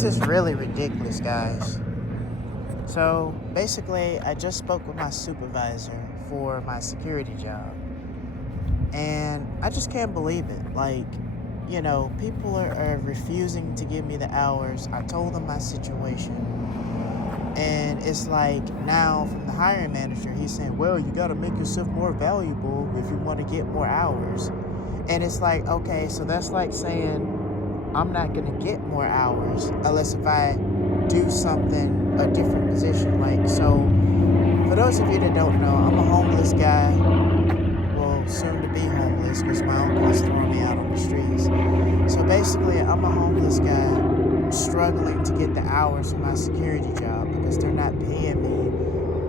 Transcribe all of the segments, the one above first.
This is really ridiculous, guys. So basically, I just spoke with my supervisor for my security job, and I just can't believe it. People are refusing to give me the hours. I told them my situation, and it's like now from the hiring manager, he's saying, well, you got to make yourself more valuable if you want to get more hours. And it's like, okay, so that's like saying I'm not going to get more hours unless if I do something, a different position. For those of you that don't know, I'm a homeless guy. Well, soon to be homeless because my uncle is throwing me out on the streets. So basically, I'm a homeless guy struggling to get the hours for my security job because they're not paying me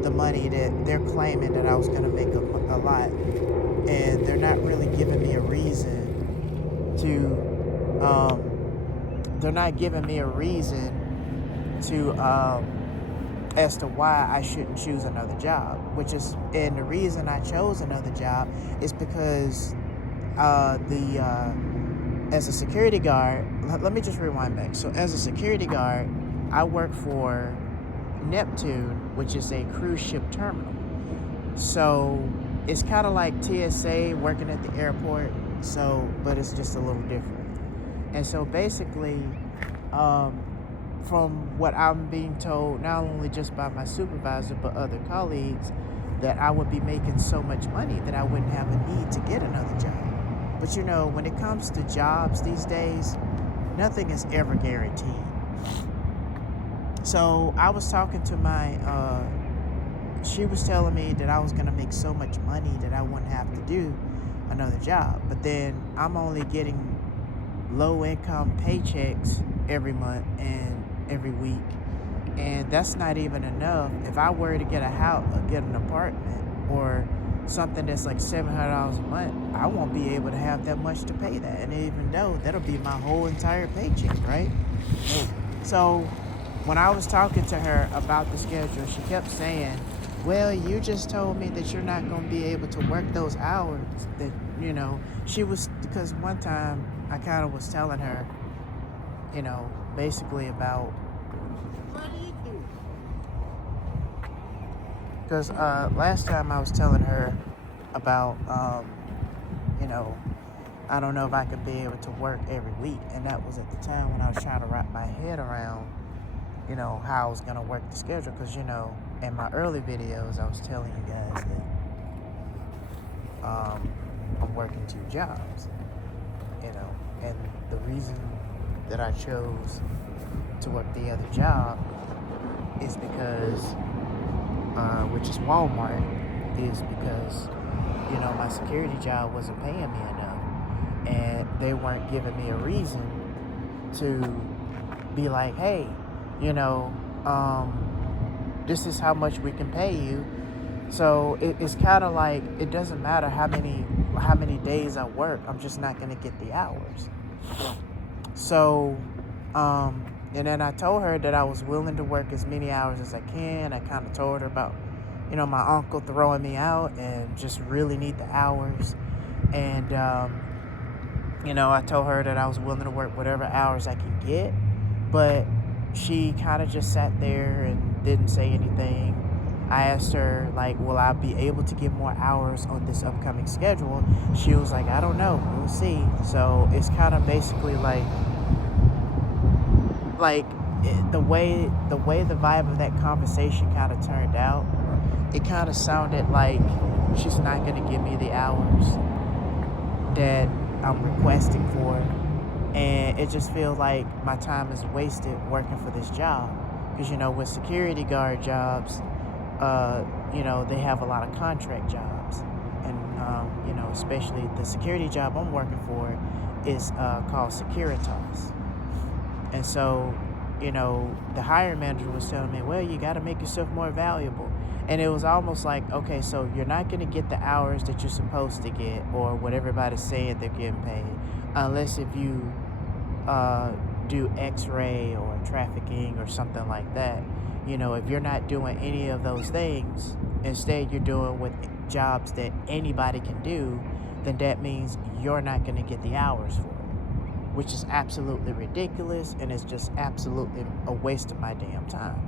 the money that they're claiming that I was going to make a lot. And they're not really giving me a reason as to why I shouldn't choose another job, and the reason I chose another job is because as a security guard, let me just rewind back. So as a security guard, I work for Neptune, which is a cruise ship terminal. So it's kind of like TSA working at the airport, but it's just a little different. And so basically, from what I'm being told, not only just by my supervisor, but other colleagues, that I would be making so much money that I wouldn't have a need to get another job. But when it comes to jobs these days, nothing is ever guaranteed. So I was talking to she was telling me that I was going to make so much money that I wouldn't have to do another job. But then I'm only getting low income paychecks every month and every week. And that's not even enough. If I were to get a house or get an apartment or something that's like $700 a month, I won't be able to have that much to pay that. And even though that'll be my whole entire paycheck, right? So when I was talking to her about the schedule, she kept saying, well, you just told me that you're not going to be able to work those hours because one time I kind of was telling her, basically about, what do you do? Because last time I was telling her about, I don't know if I could be able to work every week. And that was at the time when I was trying to wrap my head around, how I was going to work the schedule. Because, in my early videos, I was telling you guys that I'm working 2 jobs, and the reason that I chose to work the other job is because, which is Walmart, is because, my security job wasn't paying me enough, and they weren't giving me a reason to be like, hey, this is how much we can pay you. So it's kind of like, it doesn't matter how many days I work, I'm just not going to get the hours. So, and then I told her that I was willing to work as many hours as I can. I kind of told her about, my uncle throwing me out and just really need the hours. And, I told her that I was willing to work whatever hours I can get. But she kind of just sat there and didn't say anything. I asked her, will I be able to get more hours on this upcoming schedule? She was like, I don't know. We'll see. So it's kind of basically the way the vibe of that conversation kind of turned out, it kind of sounded like she's not going to give me the hours that I'm requesting for. And it just feels like my time is wasted working for this job. Because, with security guard jobs, they have a lot of contract jobs. And, especially the security job I'm working for is called Securitas. And so, the hiring manager was telling me, well, you got to make yourself more valuable. And it was almost like, okay, so you're not going to get the hours that you're supposed to get or what everybody's saying they're getting paid unless if you do x-ray or trafficking or something like that. If you're not doing any of those things, instead you're doing with jobs that anybody can do, then that means you're not going to get the hours for it. which is absolutely ridiculous, and it's just absolutely a waste of my damn time.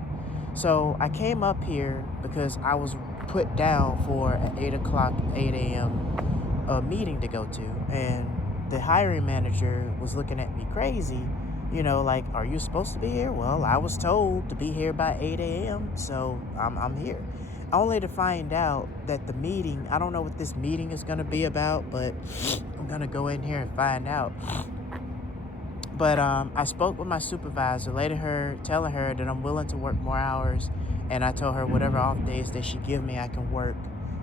So I came up here because I was put down for an 8 o'clock, 8 a.m. Meeting to go to. And the hiring manager was looking at me crazy, like, are you supposed to be here? Well, I was told to be here by 8 a.m., so I'm here. Only to find out that the meeting, I don't know what this meeting is going to be about, but I'm going to go in here and find out. But I spoke with my supervisor, telling her that I'm willing to work more hours, and I told her whatever off days that she give me, I can work,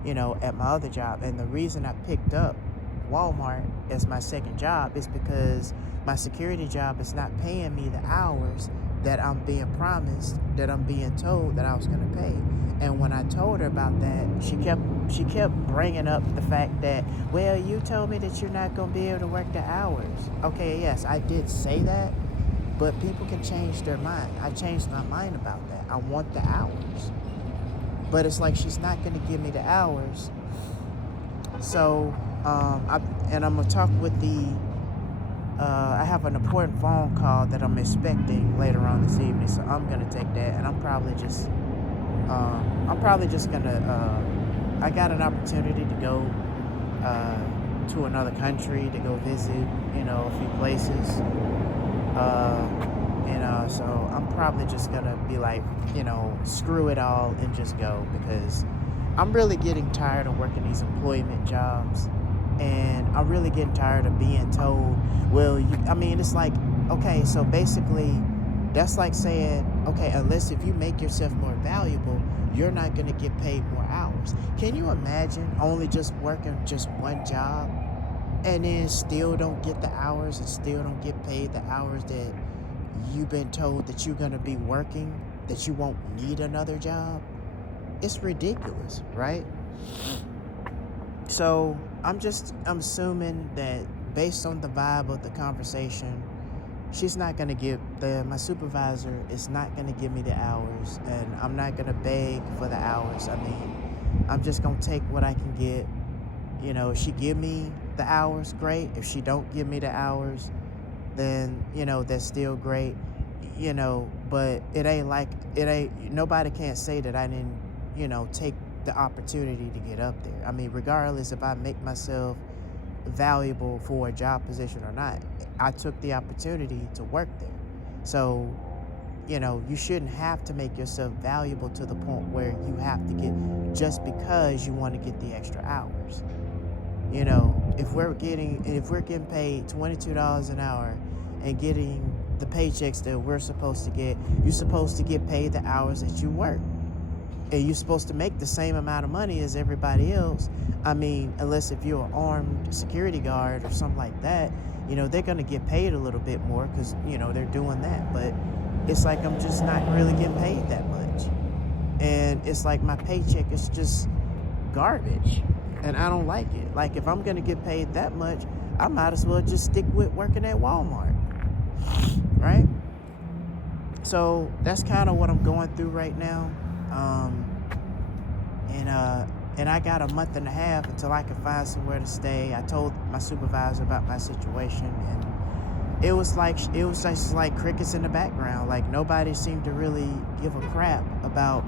at my other job. And the reason I picked up Walmart as my second job is because my security job is not paying me the hours that I'm being promised, that I'm being told that I was going to pay. And when I told her about that, she kept bringing up the fact that, well, you told me that you're not going to be able to work the hours. Okay, yes, I did say that, but people can change their mind. I changed my mind about that. I want the hours. But it's like she's not going to give me the hours. So, I'm going to talk with I have an important phone call that I'm expecting later on this evening, so I'm going to take that, and I'm probably just going to, I got an opportunity to go to another country to go visit, a few places. So I'm probably just going to be like, screw it all and just go, because I'm really getting tired of working these employment jobs. And I'm really getting tired of being told, well, it's like, okay, so basically that's like saying, okay, unless if you make yourself more valuable, you're not going to get paid more hours. Can you imagine only just working just one job and then still don't get the hours and still don't get paid the hours that you've been told that you're going to be working, that you won't need another job? It's ridiculous, right? So I'm assuming that based on the vibe of the conversation, she's not going to my supervisor is not going to give me the hours, and I'm not going to beg for the hours. I'm just going to take what I can get. If she give me the hours, great. If she don't give me the hours, then, that's still great. But nobody can't say that I didn't, take the opportunity to get up there. Regardless if I make myself valuable for a job position or not, I took the opportunity to work there. So, you shouldn't have to make yourself valuable to the point where you have to get, just because you want to get the extra hours. If we're getting paid $22 an hour and getting the paychecks that we're supposed to get, you're supposed to get paid the hours that you work. And you're supposed to make the same amount of money as everybody else. Unless if you're an armed security guard or something like that, they're going to get paid a little bit more because, they're doing that. But it's like I'm just not really getting paid that much. And it's like my paycheck is just garbage. And I don't like it. Like, if I'm going to get paid that much, I might as well just stick with working at Walmart. Right? So that's kind of what I'm going through right now. And I got a month and a half until I can find somewhere to stay. I told my supervisor about my situation, and it was just like crickets in the background. Like, nobody seemed to really give a crap about,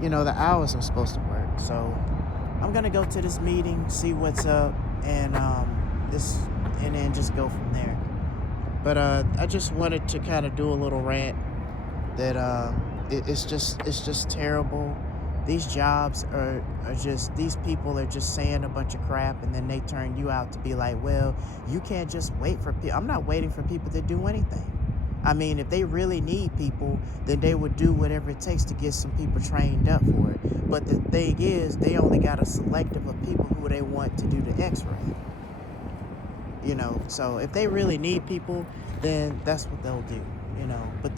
the hours I'm supposed to work. So I'm gonna go to this meeting, see what's up, and then just go from there. But I just wanted to kind of do a little rant that it's just terrible. These jobs are just, these people are just saying a bunch of crap, and then they turn you out to be like, well, you can't just wait for people. I'm not waiting for people to do anything. If they really need people, then they would do whatever it takes to get some people trained up for it. But the thing is, they only got a selective of people who they want to do the x-ray. So if they really need people, then that's what they'll do, But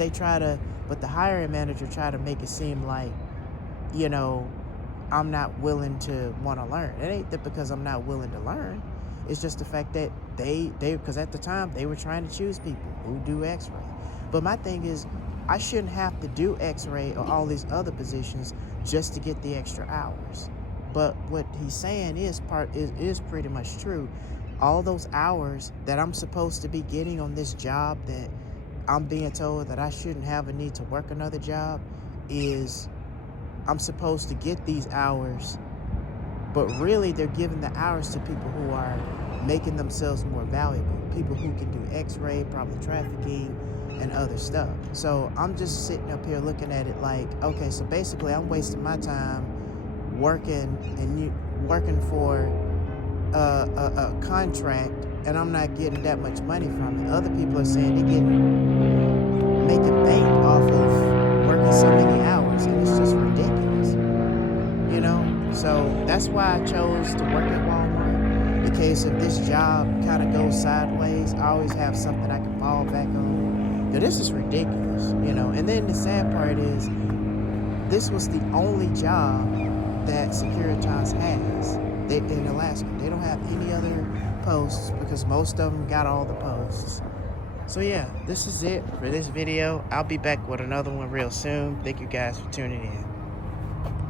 the hiring manager try to make it seem like, I'm not willing to want to learn. It ain't that because I'm not willing to learn. It's just the fact that because at the time they were trying to choose people who do x-ray. But my thing is, I shouldn't have to do x-ray or all these other positions just to get the extra hours. But what he's saying is pretty much true. all those hours that I'm supposed to be getting on this job that I'm being told that I shouldn't have a need to work another job is I'm supposed to get these hours, but really they're giving the hours to people who are making themselves more valuable, people who can do x-ray, probably trafficking, and other stuff. So I'm just sitting up here looking at it like, okay, so basically I'm wasting my time working and working for a contract, and I'm not getting that much money from it. Other people are saying they're making bank off of working so many hours, and it's just ridiculous, you know? So that's why I chose to work at Walmart. In case if this job kind of goes sideways, I always have something I can fall back on. Yo, this is ridiculous, you know? And then the sad part is, this was the only job that Securitas has in Alaska. They don't have any other posts because most of them got all the posts. So yeah, this is it for this video. I'll be back with another one real soon. Thank you guys for tuning in.